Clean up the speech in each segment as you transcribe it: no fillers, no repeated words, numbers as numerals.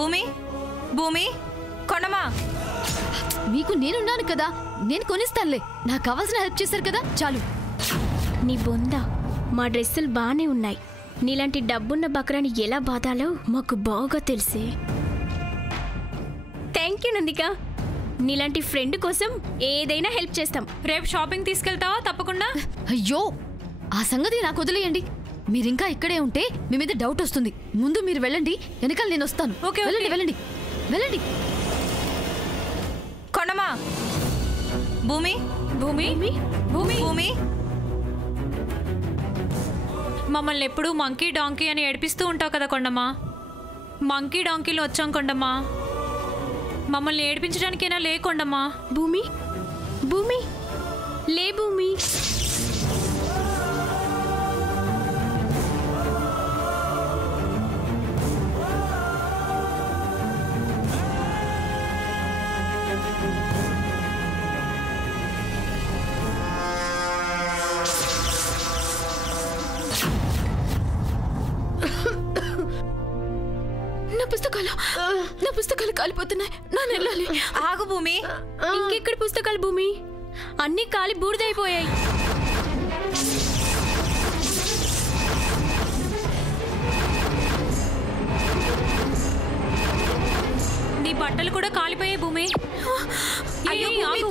భూమి భూమి కొండమా మీకు నేనున్నాను కదా, నేను కొనిస్తానులే. నాకు కావాల్సిన హెల్ప్ చేశారు కదా, చాలు. నీ బొందా, మా డ్రెస్సులు బానే ఉన్నాయి. నీలాంటి డబ్బున్న బక్రాని ఎలా బాధాలో మాకు బాగా తెలిసే. Thank you Nandika. నీలాంటి ఫ్రెండ్ కోసం ఏదైనా హెల్ప్ చేస్తాం. రేపు షాపింగ్ తీసుకెళ్తావా? తప్పకుండా. అయ్యో, ఆ సంగతి నాకు వదిలేయండి. మీరింకా ఇక్కడే ఉంటే మీ మీద డౌట్ వస్తుంది. ముందు మీరు వెళ్ళండి, వెనకాల నేను వస్తాను. ఓకే, వెళ్ళండి వెళ్ళండి వెళ్ళండి. కొండమా భూమి భూమి భూమి భూమి మమ్మల్ని ఎప్పుడు మంకీ డాంకీ అని ఏడిపిస్తూ ఉంటావు కదా కొండమ్మా. మంకీ డాంకీలో వచ్చాం కొండమ్మా. మమ్మల్ని ఏడిపించడానికైనా లే కొండమ్మా. భూమి భూమి లే భూమి. నా పుస్తకాలు కాలిపోతున్నాయి. నేను వెళ్ళాలి. ఆగు భూమి. ఇంకెక్కడ పుస్తకాలు భూమి? అన్నీ కాలి బూడిదైపోయాయి. నీ బట్టలు కూడా కాలిపోయాయి భూమి.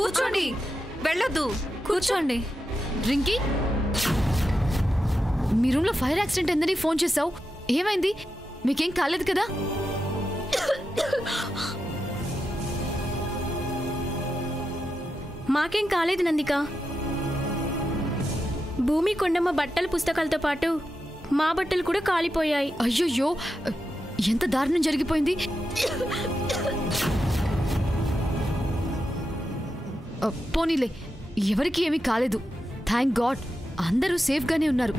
కూర్చోండి, వెళ్ళొద్దు, కూర్చోండి. రింకీ, మీ రూమ్ లో ఫైర్ యాక్సిడెంట్ అయిందని ఫోన్ చేసావు. ఏమైంది? మీకేం కాలేదు కదా? మాకేం కాలేదు నందిక. భూమి కొండమ్మ బట్టల పుస్తకాలతో పాటు మా బట్టలు కూడా కాలిపోయాయి. అయ్యయ్యో, ఎంత దారుణం జరిగిపోయింది. పోనీలే, ఎవరికి ఏమీ కాలేదు. థ్యాంక్ గాడ్, అందరూ సేఫ్ గానే ఉన్నారు.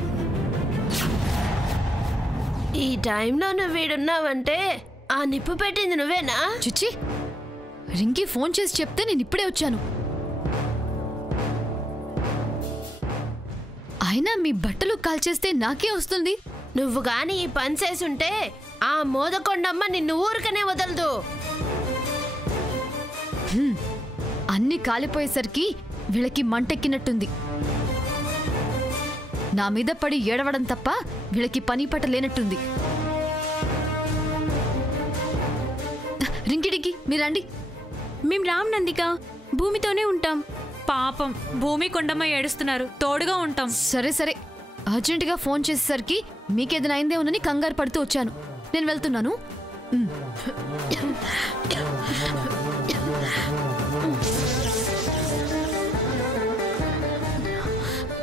ఈ టైంలో నువ్వు వీడున్నావంటే ఆ నిప్పు పెట్టింది నువ్వేనా? చిచ్చి, రింకీ ఫోన్ చేసి చెప్తే నేను ఇప్పుడే వచ్చాను. అయినా మీ బట్టలు కాల్చేస్తే నాకే వస్తుంది. నువ్వు గాని ఈ పని చేసుంటే ఆ మోదకొండమ్మ నిన్ను ఊరికనే వదలదు. అన్ని కాలిపోయేసరికి వీళ్ళకి మంటెక్కినట్టుంది. నా మీద పడి ఏడవడం తప్ప వీళ్ళకి పని పట్ట లేనట్టుంది. రింకిడికి మీరండి. మేం రామ్ నందిక, భూమితోనే ఉంటాం. పాపం భూమి కొండమ్మ ఏడుస్తున్నారు, తోడుగా ఉంటాం. సరే సరే, అర్జెంటుగా ఫోన్ చేసేసరికి మీకేదైనా అయిందేమోనని కంగారు పడుతూ వచ్చాను. నేను వెళ్తున్నాను.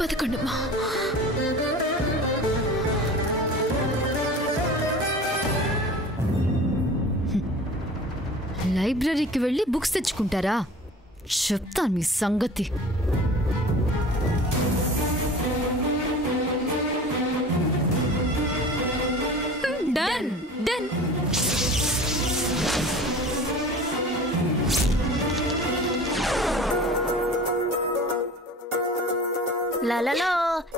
పదకొండమ్మా. లైబ్రరీకి వెళ్ళి బుక్స్ తెచ్చుకుంటారా? చెప్తాను మీ సంగతి. Done done. లాలలో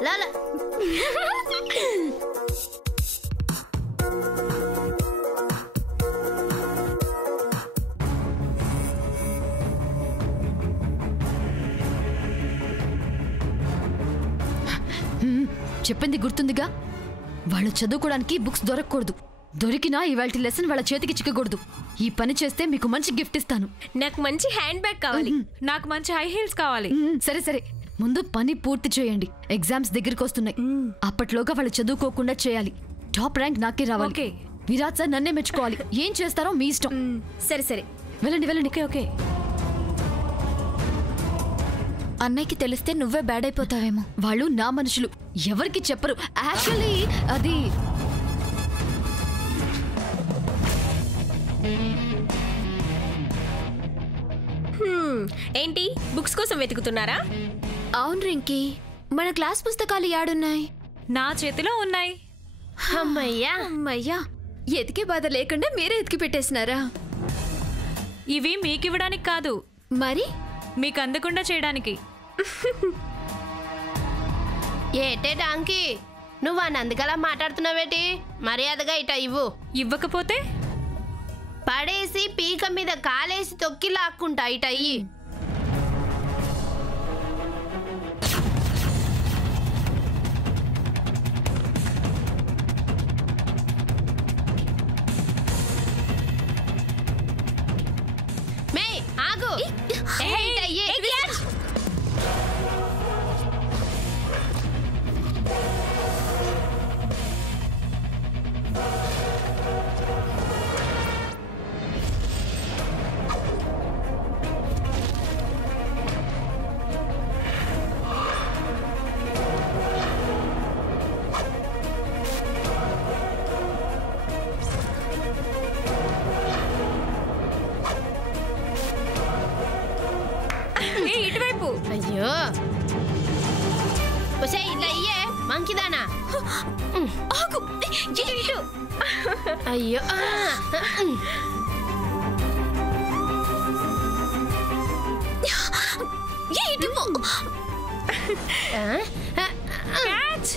లాల. చెప్పింది గుర్తుందిగా? వాళ్ళు చదువుకోవడానికి బుక్స్ దొరకకూడదు. దొరికినా ఇవాల్టి లెసన్ వాళ్ళ చేతికి చిక్కకూడదు. ఈ పని చేస్తే మీకు మంచి గిఫ్ట్ ఇస్తాను. నాకు మంచి హ్యాండ్ బ్యాగ్ కావాలి. నాకు మంచి హై హీల్స్ కావాలి. సరే సరే, ముందు పని పూర్తి చేయండి. ఎగ్జామ్స్ దగ్గరికి వస్తున్నాయి. అప్పట్లోగా వాళ్ళు చదువుకోకుండా చేయాలి. టాప్ ర్యాంక్ నాకే రావాలి. విరాట్ సార్ నన్నే మెచ్చుకోవాలి. ఏం చేస్తారో మీ ఇష్టం. సరే సరే, వెళ్ళండి వెళ్ళండి. ఓకే. అన్నయ్యకి తెలిస్తే నువ్వే బ్యాడ్ అయిపోతావేమో. వాళ్ళు నా మనుషులు, ఎవరికి చెప్పరు. యాక్చువల్లీ అది ఏంటి, బుక్స్ కోసం వెతుకుతున్నారా? అవును రింకీ, మన క్లాస్ పుస్తకాలు యాడున్నాయి? నా చేతిలో ఉన్నాయి. అమ్మయ్యా అమ్మయ్యా, ఎతికే బాధ లేకుండా మీరే ఎతికి పెట్టేసినారా? ఇవి మీకివ్వడానికి కాదు, మరి మీకు అందకుండా చేయడానికి. ఏటే డాంకీ, నువ్వు ఆ నందికలా మాట్లాడుతున్నావేటి? మర్యాదగా ఇట ఇవ్వు. ఇవ్వకపోతే పడేసి పీక మీద కాలేసి తొక్కి లాక్కుంటా ఇటయ్యి. మే ఆగు. ఇటయ్యి. ఇటువైపు. అయ్యో ఒసే ఇట్లా అయ్యే మంకిదానా. ఆగు. ఇటు. అయ్యో ఇటు పో. క్యాచ్.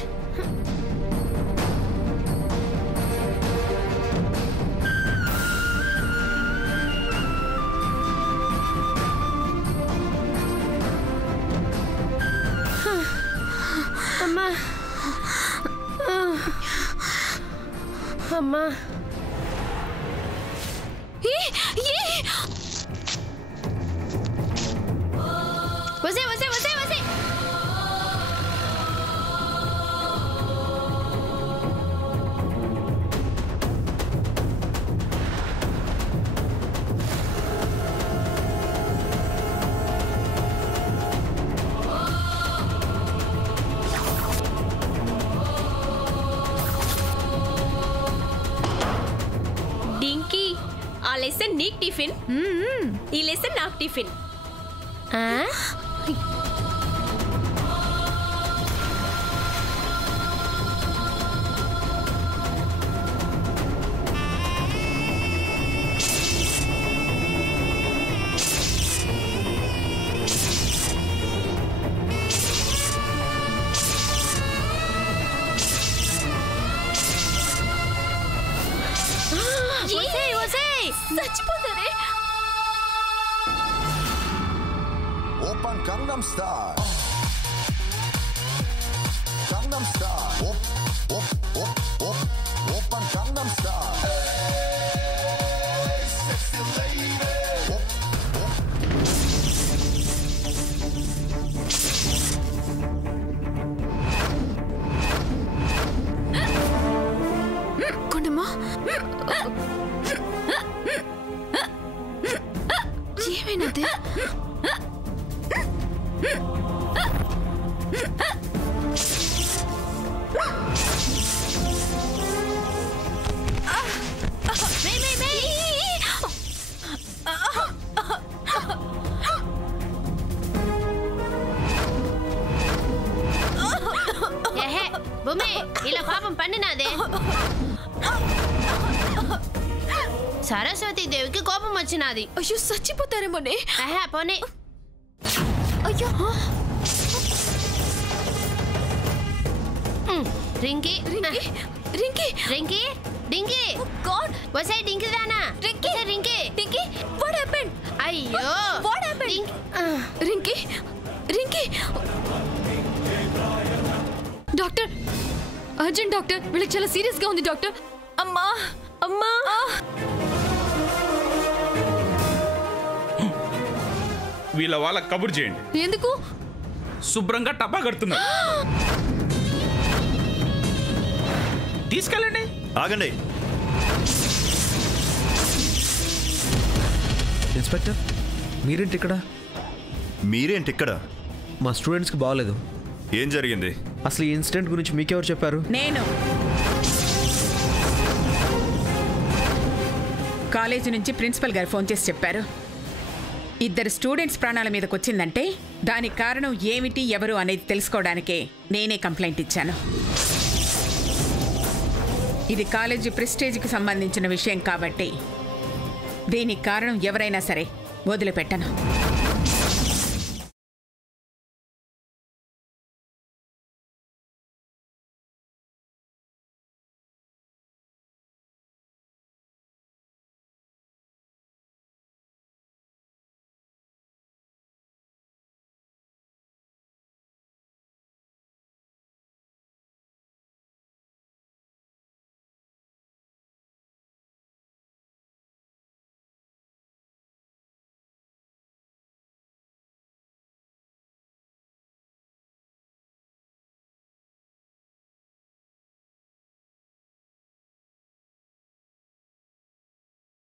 అమ్మా అమ్మా వసే వసే వసే వసే. డింకీ, ఆ లెసన్ నీకు టిఫిన్, ఈ లెసన్ నాకు tiffin. చచ్చిపోతారే. Open Gangnam Style. Gangnam Style. Op, op, op, op. Open Gangnam Style. Hey, sexy lady. Op, op. Kondamma ఏమైనది? భూమి ఇలా పాపం పండినాదే. సరస్వతి దేవికి కోపం వచ్చినది. అయ్యో చచ్చిపోతారేమోనే. పోనీ. అయ్యో రింకీ రింకీ రింకీ రింకీ డింకీ. గాడ్. వసే డింకీ దానా. Rinki Rinki Dinki what happened? అయ్యో what happened? Rinki Rinki. Doctor urgent doctor, వీళ్ళకి చాలా సీరియస్ గా ఉంది డాక్టర్. అమ్మా అమ్మా. వీళ్ళ వాళ్ళకి కబుర్ చేయండి. ఎందుకు? శుభ్రంగా టపా కడుతున్నారు. తీసుకెళ్ళండి. ఆగండి. ఇన్స్పెక్టర్, మీరేంటి ఇక్కడ? మీరేంటి ఇక్కడ? మా స్టూడెంట్స్కి బాగలేదు. ఏం జరిగింది? అసలు ఈ ఇన్సిడెంట్ గురించి మీకెవరు చెప్పారు? నేను కాలేజీ నుంచి ప్రిన్సిపల్ గారు ఫోన్ చేసి చెప్పారు. ఇద్దరు స్టూడెంట్స్ ప్రాణాల మీదకి వచ్చిందంటే దానికి కారణం ఏమిటి, ఎవరు అనేది తెలుసుకోవడానికే నేనే కంప్లైంట్ ఇచ్చాను. ఇది కాలేజీ ప్రెస్టేజ్కి సంబంధించిన విషయం కాబట్టి దీనికి కారణం ఎవరైనా సరే వదిలిపెట్టను.